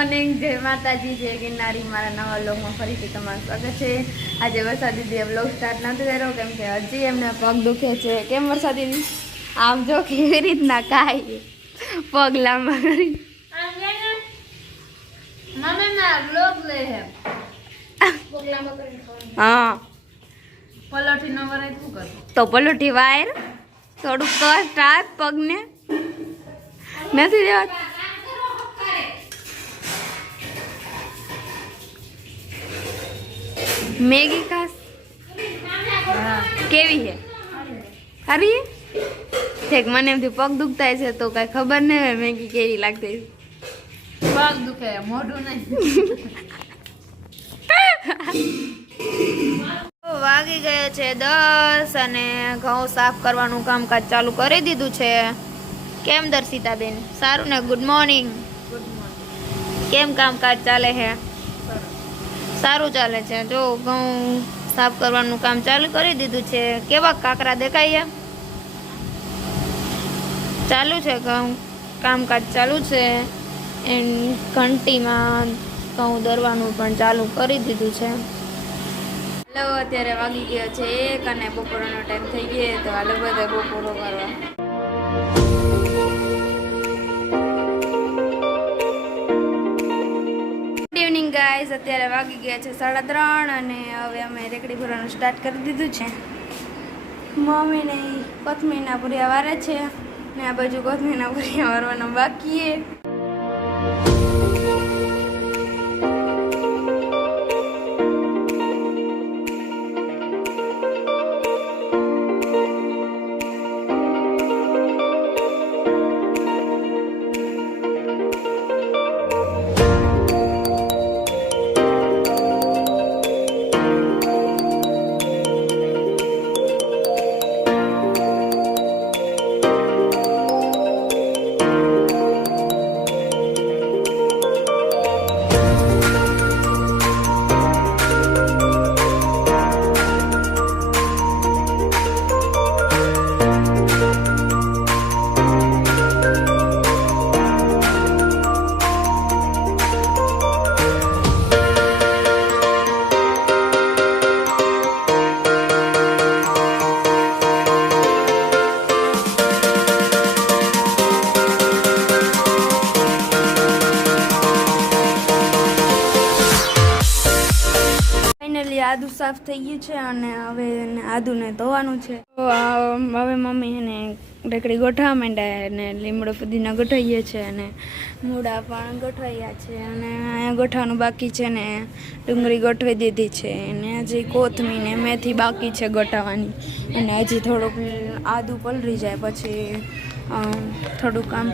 Morning, જય માતાજી, જય ગિરનારી. મારા નવા વ્લોગમાં ફરીથી તમારું સ્વાગત છે. આજે વરસાદી દીદી વ્લોગ સ્ટાર્ટ નથી કર્યો કેમ કે હજી એમને પગ દુખે છે. કેમ વરસાદી? આમ જો કેવી રીતના કાંઈ પગ લાંબા કરી. હા, પલોઠી ન વરાય શું કરું? તો પલોઠી વાયર થોડુંક કષ્ટ આપ પગને નથી દેવા. મેગી ખાસ કેવી છે? સારી છે. મને એમથી પગ દુખતા છે તો કઈ ખબર નહીં હોય મેગી કેવી લાગતી. પગ દુખે, મોઢું નહીં. વાગી ગયો છે 10 અને ઘઉં સાફ કરવાનું કામકાજ ચાલુ કરી દીધું છે. કેમ દર્શિતાબેન? સારું ને? Good morning. કેમ કામકાજ ચાલે છે? સારું ચાલે છે. જો ઘઉં સાફ કરવાનું કામ ચાલુ કરી દીધું છે. કેવા કાકરા દેખાય? ચાલુ છે કામકાજ ચાલુ છે. ઘંટીમાં ઘઉં દરવાનું પણ ચાલુ કરી દીધું છે. હાલો, અત્યારે વાગી ગયો છે 1 અને બપોરનો ટાઈમ થઈ ગયો તો હાલો બધા બપોરો કરવા. ગાઈસ, અત્યારે વાગી ગયા છે 3:30 અને હવે અમે રેકડી ભરવાનું સ્ટાર્ટ કરી દીધું છે. મમ્મીને કોથમીરના પૂરિયા વારે છે ને આ બાજુ કોથમીરના પૂરિયા વારવાના બાકી છે. આદુ સાફ થઈ ગયું છે અને હવે આદુને ધોવાનું છે. તો હવે મમ્મી એને રેકડી ગોઠવા માંડ્યા અને લીમડો પુદીના ગોઠવીએ છે અને મૂળા પણ ગોઠવાયા છે અને અહીંયા ગોઠવાનું બાકી છે ને ડુંગળી ગોઠવી દીધી છે અને હજી કોથમીર ને મેથી બાકી છે ગોઠવવાની અને હજી થોડુંક આદુ પલળી જાય પછી થોડુંક આમ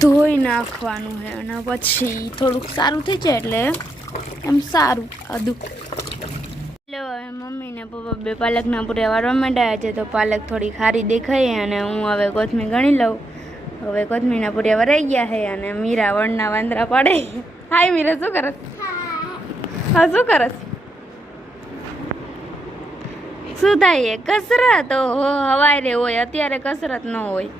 ધોઈ નાખવાનું છે અને પછી થોડુંક સારું થઈ જાય એટલે એમ સારું આદુ. હવે મમ્મી ને પપ્પા બે પાલકના પૂરિયા વારવા માંડ્યા છે તો પાલક થોડી ખારી દેખાય અને હું હવે કોથમીર ગણી લઉં. હવે કોથમીરના પૂરિયા વરાઈ ગયા છે અને મીરા વણના વાંદરા પાડે. હાય મીરા, શું કરસ? હા, શું કરસ? શું થાય? કસરત? ઓહો, હવારે હોય, અત્યારે કસરત ન હોય.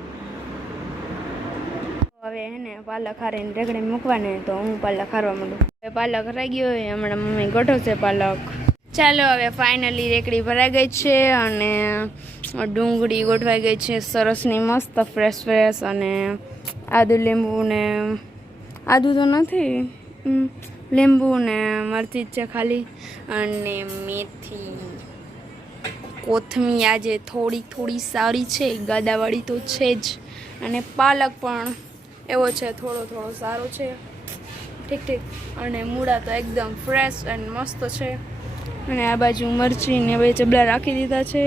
હવે એને પાલક હારીને રેકડી મૂકવાને તો હું પાલક હારવા માંડું. હવે પાલક હરાઈ ગયો હોય, હમણાં મમ્મી ગોઠવશે પાલક. ચાલો, હવે ફાઇનલી રેકડી ભરાઈ ગઈ છે અને ડુંગળી ગોઠવાઈ ગઈ છે સરસની મસ્ત ફ્રેશ અને આદુ લીંબુ ને આદુ તો નથી, લીંબુ ને મરચી છે ખાલી અને મેથી. કોથમીર આજે થોડી સારી છે, ગાદાવાળી તો છે જ અને પાલક પણ એવો છે થોડો સારો છે, ઠીક અને મૂળા તો એકદમ ફ્રેશ અને મસ્ત છે અને આ બાજુ મરચી ને બે ચબલા રાખી દીધા છે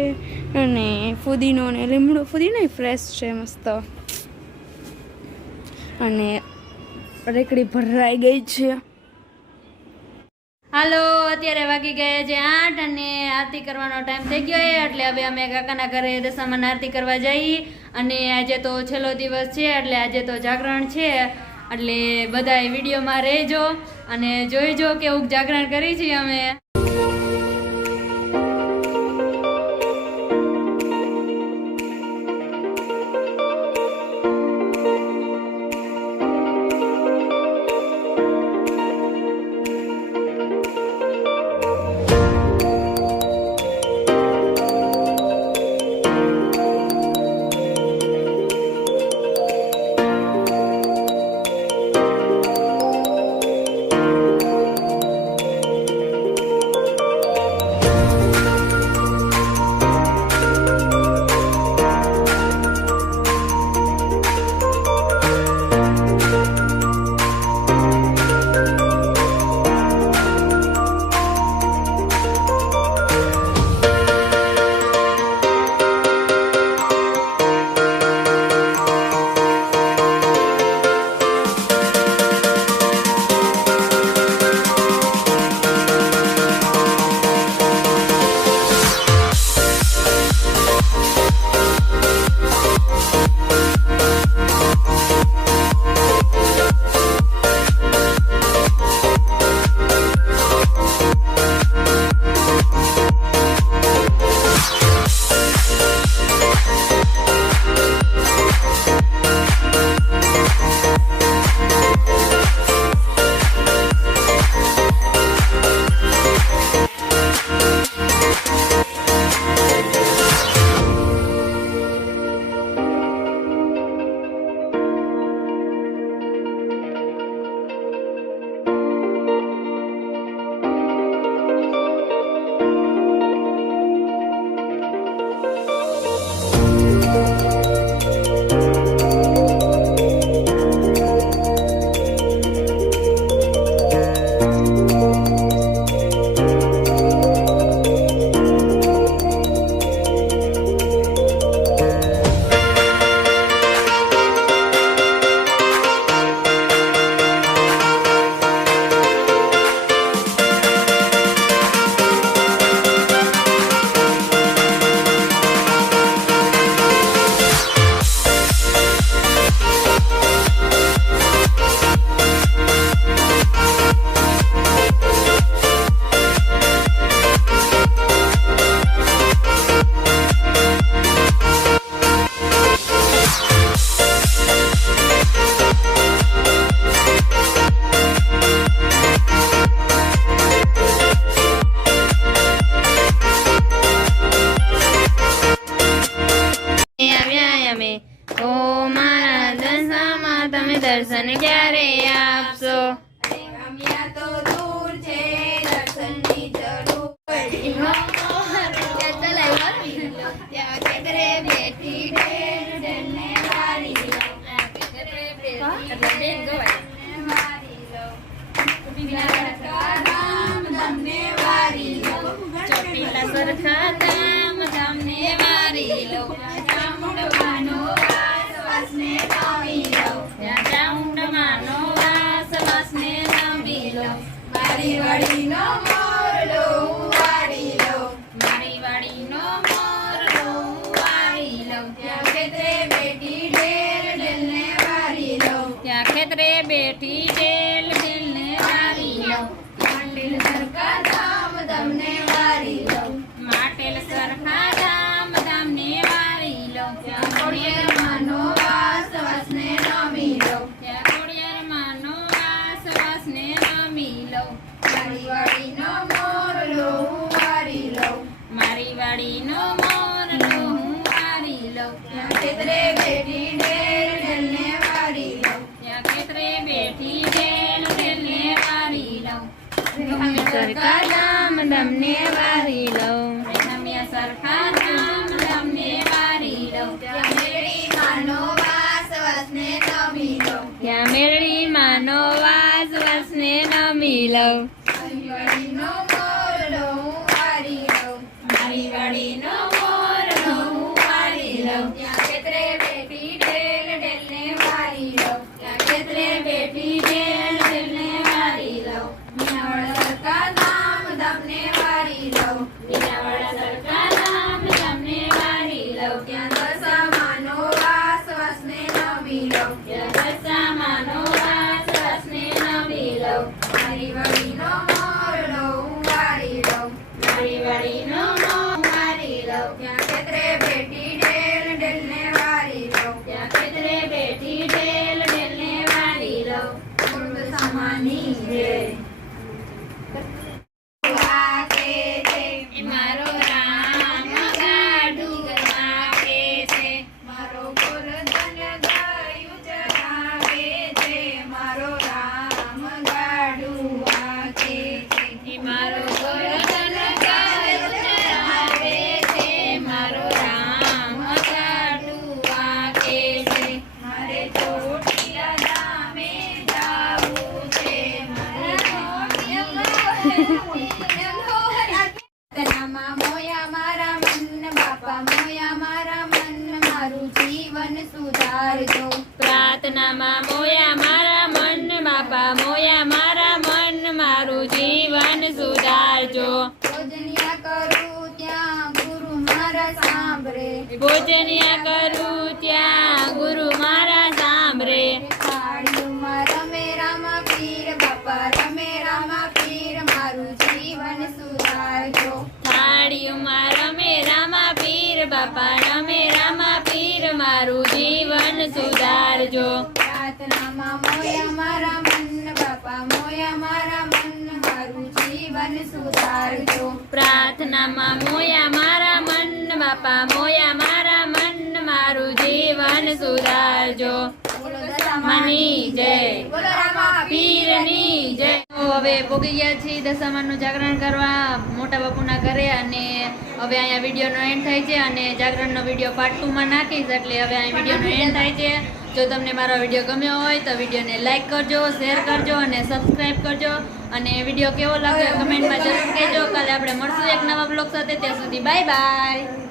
અને ફુદીનો ને લીમડો, ફુદીનો ફ્રેશ છે મસ્ત અને રેકડી ભરાઈ ગઈ છે. હાલો, અત્યારે વાગી ગયા છે 8 અને આરતી કરવાનો ટાઈમ થઈ ગયો એટલે હવે અમે કાકાના ઘરે દશામાં આરતી કરવા જઈએ અને આજે તો છેલ્લો દિવસ છે એટલે આજે તો જાગરણ છે એટલે બધા વિડીયોમાં રહેજો અને જોઈજો કેવું જાગરણ કરી છીએ અમે. ઓ મારા દશામાં તમે દર્શન ક્યારે આપશો? રમ્યા તો દૂર છે દર્શનની જરૂર પડી. ત્યાં કેતરે બેઠી ઢેર ઢેરને વારી લો. ચોટીલા સરખા ધામ ધામને વારી લો. ચામુંડમાનો વાસ વાસને નમી લો. ત્યાં ચામુંડમાનો વાસ વાસને નમી લો. મારી વાડીનો મોરલો વારી લો. મારી વાડીનો મોરલો વારી લો. ત્યાં ખેતરે બેઠી ઢેલ ઢેલને વારી લો. ત્યાં ખેતરે બેઠી ઢેલ ઢેલને વારી લો. માટેલ સરખા ધામ ધામને વારી લો. માટેલ સરખા ધામ ધામને વારી લો. ત્યાં ખોડિયારમાંનો વાસ વાસને નમી લો. ત્યાં ખોડિયારમાંનો વાસ વાસને નમી લો. મારી વાડીનો મોરલો વારી લો. મારી વાડીનો મોરલો વારી લો. ત્યાં ખેતરે બેઠી ઢેલ ઢેલને વારી લો. ત્યાં ખેતરે બેઠી ઢેલ ઢેલને વારી લો. સરખા ધામ ધામને વારી લો. રમ્યા સરખા ધામ ધામને વારી લો. ત્યાં મેળી માનો વાસ વાસને નમી લો. ત્યાં મેળી માનો વાસ વાસને નમી લો. મારી વાડીનો મોરલો વારી લો. મારી વાડીનો મોરલો વારી લો. ત્યાં ખેતરે બેઠી ઢેલ ઢેલને વારી લો. ત્યાં ખેતરે બેઠી ઢેલ ઢેલને વારી લો. મીનાવાળા સરખા ધામ ધામને વારી લો. મીનાવાળા સરખા ધામ ધામને વારી લો. ત્યાં દશામાનો વાસ વાસને નમી લો. ત્યાં દશામાનો વાસ વાસને નમી લો. મારી વાડીનો મોરલો વારી લો. મારી વાડીનો મોર વારી લો. ત્યાં ખેતરે બેઠી ઢેલ ઢેલને વારી લો. ત્યાં ખેતરે બેઠી ઢેલ ઢેલને વારી લો. બોલ દશામાની જય. મારો રામ ગાડું વાગે છે. મારો ગોરધન ગાયું ચરાવે છે. મારો રામ ગાડું વાગે છે. મારો ગોરધન ગાયું ચરાવે છે. મારો રામ ગાડું વાગે છે. મારે ચોટીલા ધામે જાવું છે. પ્રાર્થનામાં મોયા મારા મન બાપા મોયા મારા મન મારું જીવન સુધારજો. પ્રાર્થનામાં મોયા મારા મન બાપા મોયા મારા મન મારું જીવન સુધારજો. ભોજનિયા કરું ત્યાં ગુરુ મારા સાંભળે. ભોજનિયા કરું ત્યાં ગુરુ મારા સાંભળે. થાળીઓમાં રમે રામા પીર બાપા રમે રામા પીર મારું જીવન સુધારજો. થાળીઓમાં રમે રામા પીર બાપા રમે રામા પીર મારું જીવન સુધારજો. પ્રાર્થનામાં મોયા મારા મન બાપા મોયા મારા મન મારું જીવન સુધારજો. પ્રાર્થનામાં મોયા મારા મન બાપા મોયા મારા મન મારું જીવન સુધારજો. દશામાની જય. બોલો રામા પીરની જય. તો હવે પોગી ગયા છીએ દશામાનું જાગરણ કરવા મોટા બાપુના ઘરે, અને હવે અહીંયા વિડીયોનો એન્ડ થાય છે, અને જાગરણનો વિડીયો પાર્ટ 2 માં નાખીશ, એટલે હવે અહીંયા વિડીયોનો એન્ડ થાય છે. જો તમને મારો વિડીયો ગમ્યો હોય તો વિડીયોને લાઈક કરજો, શેર કરજો અને સબસ્ક્રાઈબ કરજો, અને વિડીયો કેવો લાગ્યો કમેન્ટમાં જરૂર કહેજો. કાલે આપણે મળશું એક નવા બ્લોગ સાથે. ત્યાં સુધી બાય બાય.